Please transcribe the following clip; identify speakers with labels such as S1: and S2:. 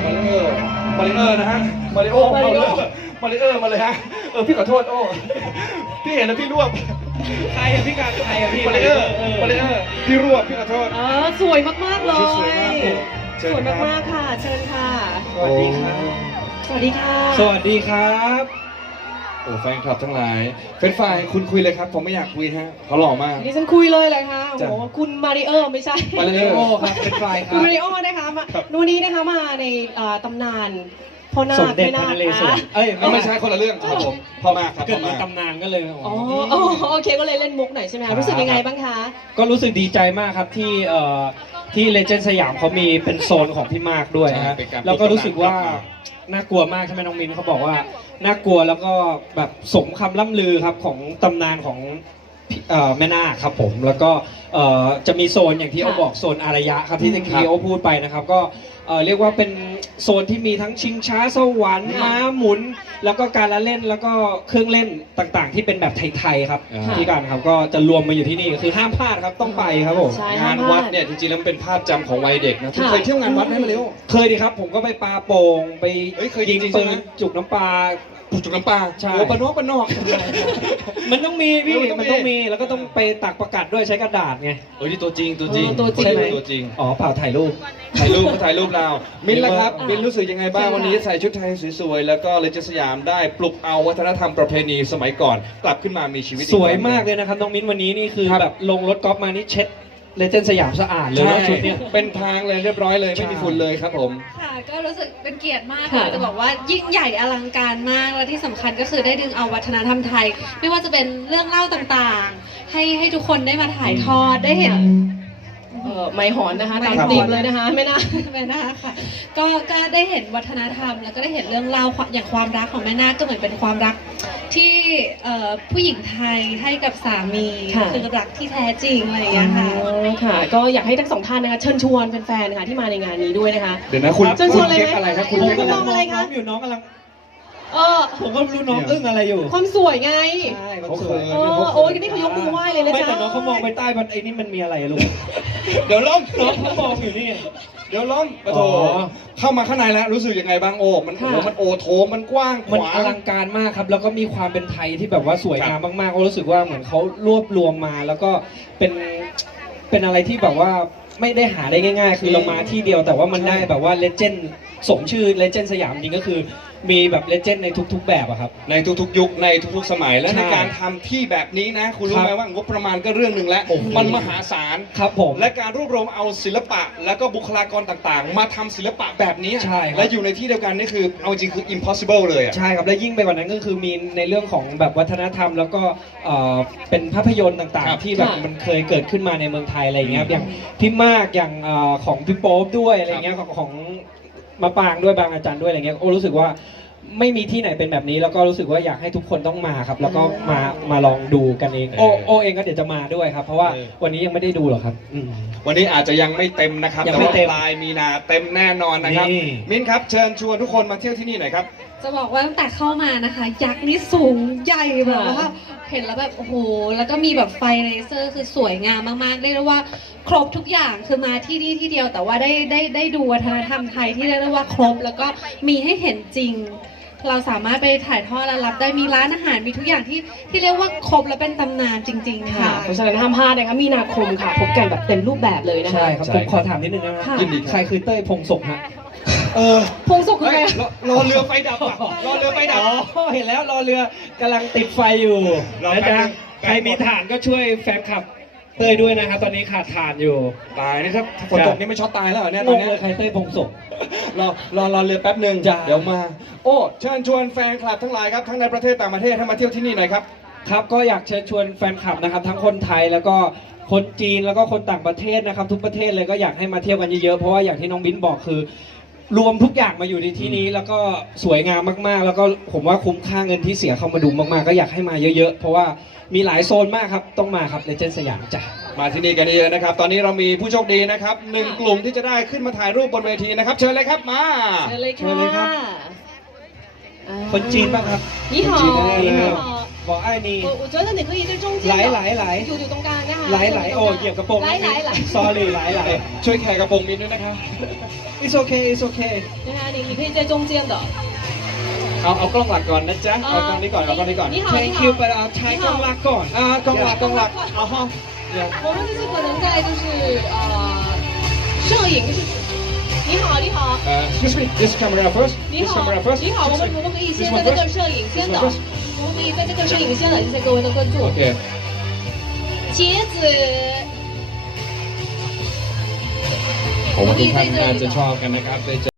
S1: มาริเออร์นะฮะมาริโอมาริเออร์มาเลยฮะพี่ขอโทษโอ้พี่เห็นแล้วพี่รวบ
S2: ใครอะพี่การใครอะพี่
S1: มาริเออร์พี่รวบพี่ขอโทษ
S3: สวยมากๆเลย
S1: สวยมาก
S3: ค่ะเชิญค่ะ
S2: สวัสดีครับ
S3: สวัสดีค่ะ
S2: สวัสดีครับ
S1: โอ้แฟนคลับทั้งหลายเป็นฝ่ายคุณคุยเลยครับผมไม่อยากคุยฮะเขาหล่อมาก
S3: ดิฉันคุยเลยค่ะโอ้โหคุณมาริเออร์ไม่ใช่
S1: มาริโอ
S2: ครับเป็นฝ่ายครับ
S3: คุณมาริโอนะคะวันนี้นะคะมาในตำนานพ่อนาค
S2: สมเด็จพระนเรศวร
S1: ไม่ใช่คนละเรื่องครับผมพ่อมากครับ
S2: เกิดมาตำนานก็เลย
S3: อ๋อโอเคก็เลยเล่นมุกหน่อยใช่ไหมคะรู้สึกยังไงบ้างคะ
S2: ก็รู้สึกดีใจมากครับที่เลเจนด์สยามเขามีเป็นโซนของพี่มากด้วยนะแล้วก็รู้สึกว่าน่ากลัวมากใช่ไหมน้องมินเขาบอกว่าน่ากลัวแล้วก็แบบสมคำล่ำลือครับของตำนานของแม่นาคครับผมแล้วก็จะมีโซนอย่างที่เขาบอกโซนอารยะครับที่ตะกี้เขาพูดไปนะครับก็เรียกว่าเป็นโซนที่มีทั้งชิงช้าสวรรค์ม้าหมุนแล้วก็การละเล่นแล้วก็เครื่องเล่นต่างๆที่เป็นแบบไทยๆครับที่การครับก็จะรวมมาอยู่ที่นี่คือห้ามพลาดครับต้องไปครับผม
S1: งานวัดเนี่ยจริงๆแล้วเป็นภาพจำของวัยเด็กนะเคยเที่ยวงานวัดไหมมาเร็ว
S2: เคยดิครับผมก็ไปปาโป่งไปยิงปืนจุกน้ำปลา
S1: จุกน้ำปลา
S2: ใช่
S1: โอ้ปนอก
S2: มันต้องมีพี่มันต้องมีแล้วก็ต้องไปตักประกาศด้วยใช้กระดาษไง
S1: นี่ตัวจริง
S2: ใช่ไหม
S1: ตัวจริง
S2: เปล่าถ่ายรูป
S1: เรามิ้นท์ล่ะครับมิ้นท์รู้สึกยังไงบ้างวันนี้ใส่ชุดไทยสวยๆแล้วก็เลเจนด์สยามได้ปลุกเอาวัฒนธรรมประเพณีสมัยก่อนกลับขึ้นมามีชีวิต
S2: สวยมากเลยนะครับน้องมิ้นท์วันนี้นี่คือแบบลงรถกอล์ฟมานี่เช็ดเลเจนด์สยามสะอาดเลยนะชุดนี้
S1: เป็นทางเลยเรียบร้อยเลยไม่มีฝุ่นเลยครับผม
S4: ค่ะก็รู้สึกเป็นเกียรติมากค่ะจะบอกว่ายิ่งใหญ่อลังการมากและที่สำคัญก็คือได้ดึงเอาวัฒนธรรมไทยไม่ว่าจะเป็นเรื่องเล่าต่างๆให้ทุกคนได้มาถ่ายทอดได้เห็น
S3: ไม้หอนนะคะตามธีมเลยนะคะไม่น่า
S4: ค่ะก็ได้เห็นวัฒนธรรมแล้วก็ได้เห็นเรื่องเล่าอย่างความรักของแม่นาคก็เหมือนเป็นความรักที่ผู้หญิงไทยให้กับสามีคือรักที่แท้จริงอะไรอย่างเงี้ย
S3: ค่ะก็อยากให้ทั้งสองท่านนะคะเชิญชวนแฟนๆนะคะที่มาในงานนี้ด้วยนะคะ
S1: เดี๋ยวนะคุณ
S3: เชิญชวนเลยไหม
S1: อะไรครับคุณ
S3: มองอะไรคะ
S2: อยู่น้องกำลังผมก็รู้น้องอึ้งอะไรอยู่
S3: ความสวยไง
S2: ใช่ความสวย
S3: โอ้ยนี่เขายกมือไหว้เลยนะจ๊ะ
S2: ไม่แต่น้องเขามองไปใต้บันไอ้นี่มันมีอะไรลูก
S1: เดี๋ยวล้ม
S2: น้องเขามองอยู่นี่
S1: เดี๋ยวล้มปะโถเข้ามาข้างในแล้วรู้สึกยังไงบ้างมันโอโถมันกว้าง
S2: มันอลังการมากครับแล้วก็มีความเป็นไทยที่แบบว่าสวยงามมากๆก็รู้สึกว่าเหมือนเขารวบรวมมาแล้วก็เป็นอะไรที่แบบว่าไม่ได้หาได้ง่ายๆคือเรามาที่เดียวแต่ว่ามันได้แบบว่าเลเจนด์สมชื่อเลเจนด์สยามจริงก็คือมีแบบเลเจนด์ในทุกๆแบบอะครับ
S1: ในทุกๆยุคในทุกๆสมัยและในการทำที่แบบนี้นะคุณรู้ไหมว่างบประมาณก็เรื่องหนึ่งแล้วมันมหาศาล
S2: ครับผม
S1: และการรวบรวมเอาศิลปะแล้วก็บุคลากรต่างๆมาทำศิลปะแบบนี้
S2: ใช่
S1: และอยู่ในที่เดียวกันนี่คือเอาจริงคือ impossible เลย
S2: ใช่ครับและยิ่งไปกว่านั้นก็คือมีในเรื่องของแบบวัฒนธรรมแล้วก็เป็นภาพยนตร์ต่างๆที่แบบมันเคยเกิดขึ้นมาในเมืองไทยอะไรอย่างเงี้ยอย่างพี่มากอย่างของพี่โป๊ปด้วยอะไรเงี้ยของมาปางด้วยบางอาจารย์ด้วยอะไรเงี้ยโอ้รู้สึกว่าไม่มีที่ไหนเป็นแบบนี้แล้วก็รู้สึกว่าอยากให้ทุกคนต้องมาครับแล้วก็มาลองดูกันเองโอเองก็เดี๋ยวจะมาด้วยครับเพราะว่าวันนี้ยังไม่ได้ดูหรอกครับ
S1: วันนี้อาจจะยังไม่เต็มนะครับ
S2: ยังไม่เต็ม
S1: ปลายมีนาเต็มแน่นอนนะครับมิ้นครับเชิญชวนทุกคนมาเที่ยวที่นี่หน่อยครับ
S4: จะบอกว่าตั้งแต่เข้ามานะคะยักษ์นี่สูงใหญ่แบบว่าเห็นแล้วแบบโอ้โหแล้วก็มีแบบไฟเลเซอร์คือสวยงามมากๆเรียกได้ว่าครบทุกอย่างคือมาที่นี่ที่เดียวแต่ว่าได้ดูวัฒนธรรมไทยที่เรียกได้ว่าครบแล้วก็มีให้เห็นจริงเราสามารถไปถ่ายทอดและรับได้มีร้านอาหารมีทุกอย่างที่เรียกว่าครบและเป็นตำนานจริงๆค่ะ
S3: เพราะฉะนั้นห้ามพลาดนะคะมีนาคมค่ะพบกันแบบเต็มรูปแบบเลยนะคะ
S2: ใช่ครับผมขอถามนิดนึงนะใครคือเต้ยพงศกฮะ
S3: พงศกคือใคร
S1: รอเรือไฟดับรอเรือไฟดับ
S2: เห็นแล้วรอเรือกำลังติดไฟอยู่นะจ๊ะใครมีถ่านก็ช่วยแฟนคลับเต้ยด้วยนะครับตอนนี้ขาดถ่านอยู่
S1: ตายนะครับฝนตกนี่ไม่ช็อตตายแล้วเนี่ย
S2: ตอนนี้ใครเต้ยพงศก
S1: รอเรือแป๊บหนึ่งเดี๋ยวมาเชิญชวนแฟนคลับทั้งหลายครับทั้งในประเทศต่างประเทศให้มาเที่ยวที่นี่หน่อยครับ
S2: ครับก็อยากเชิญชวนแฟนคลับนะครับทั้งคนไทยแล้วก็คนจีนแล้วก็คนต่างประเทศนะครับทุกประเทศเลยก็อยากให้มาเที่ยวกันเยอะๆเพราะว่าอย่างที่น้องบิ้นบอกคือรวมทุกอย่างมาอยู่ในที่นี้แล้วก็สวยงามมากๆแล้วก็ผมว่าคุ้มค่าเงินที่เสียเข้ามาดูมากๆก็อยากให้มาเยอะๆเพราะว่ามีหลายโซนมากครับต้องมาครับเลเจนด์สยามจ้ะ
S1: มาที่นี่กันเยอะนะครับตอนนี้เรามีผู้โชคดีนะครับ1 กลุ่มที่จะได้ขึ้นมาถ่ายรูปบนเวทีนะครับเชิญเลยครับมา
S3: เชิญเลยครับ
S2: คนจีนป่ะครับ
S3: นี่หอ
S2: บอกไอ้นี่
S3: 我觉得你可以在中间
S2: ไหล
S3: 的
S2: ไหลไหล
S3: อยู่ตรงกลางนะคะ
S2: ไหลโอ้เหยียบกระโปรง
S3: ไหล
S2: sorry ไหล
S1: ช่วยแคร์กระโปรงมินด้วยนะคะ
S2: it's okay it's okay
S3: นะคะ你可以在中间的
S1: เอากล้องหลักก่อนนะจ๊ะเอากล้องนี้ก่อนเอากล้องนี้ก่อน
S3: 你好
S2: thank you ไปเอาใช้กล้องหลักก่อน
S1: กล้องหลักอ๋อฮะ
S3: 我们这次可能在就是摄影就是你好你好
S1: excuse me this camera first
S3: 你
S1: this
S3: 好
S1: camera first
S3: 你好我们可以先在这个摄影先的我们可以在这个摄影先的谢谢各位的关注
S1: โอเค
S3: 茄子
S1: ผมว่าทุกท่านน่าจะชอบกันนะครับได้เจอ